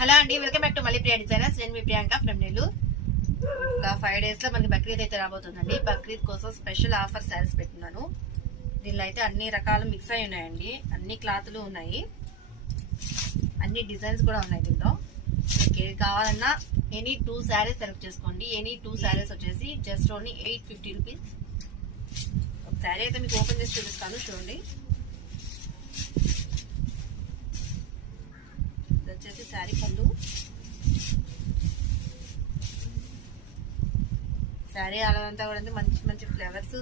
Hello అండి, welcome back to మళ్ళీ Priya designers. నేను మీ ప్రియాంక ఫ్రమ్ నెల్లూరు. ఇంకా 5 days లో మనకి బక్రీద్ అయితే రాబోతుందండి. బక్రీద్ కోసం స్పెషల్ ఆఫర్ శారీస్ పెట్టున్నాను. దీనిలో అయితే అన్ని రకాలు మిక్స్ అయి ఉన్నాయండి. అన్ని క్లాత్లు ఉన్నాయి, అన్ని డిజైన్స్ కూడా ఉన్నాయి. దీంట్లో మీకు ఏది కావాలన్నా ఎనీ 2 శారీస్ సెలెక్ట్ చేసుకోండి. ఎనీ 2 శారీస్ వచ్చేసి జస్ట్ ఓన్లీ 850 రూపీస్. ఒక శారీ అయితే మీకు ఓపెన్ చేసి చూపిస్తాను, చూడండి. వచ్చేసి శారీ పళ్ళు, శారీ అలంతా కూడా మంచి మంచి ఫ్లవర్స్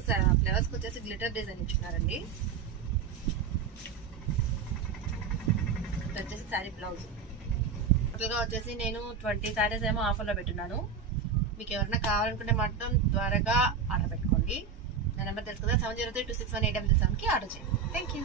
వచ్చేసి గ్లిటర్ డిజైన్ ఇచ్చినారండి. వచ్చేసి శారీ బ్లౌజ్. టోటల్గా వచ్చేసి నేను 20 శారీస్ ఏమో ఆఫర్లో పెట్టున్నాను. మీకు ఎవరైనా కావాలనుకుంటే మాత్రం త్వరగా ఆర్డర్ పెట్టుకోండి. నా నెంబర్ తెలుసు కదా, 7032618737కి ఆర్డర్ చేయండి. Thank you.